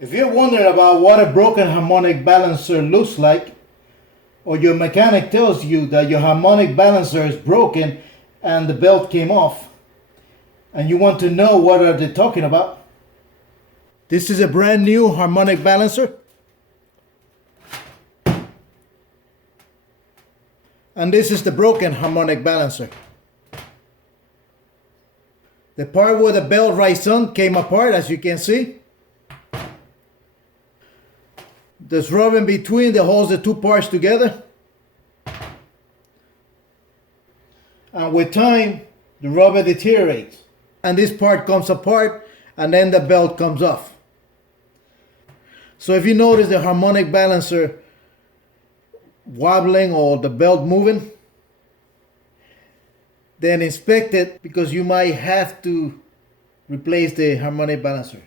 If you're wondering about what a broken harmonic balancer looks like, or your mechanic tells you that your harmonic balancer is broken and the belt came off, and you want to know what are they talking about, this is a brand new harmonic balancer. And this is the broken harmonic balancer. The part where the belt rides on came apart, as you can see. There's rubber in between that holds the two parts together. And with time, the rubber deteriorates. And this part comes apart, and then the belt comes off. So if you notice the harmonic balancer wobbling or the belt moving, then inspect it, because you might have to replace the harmonic balancer.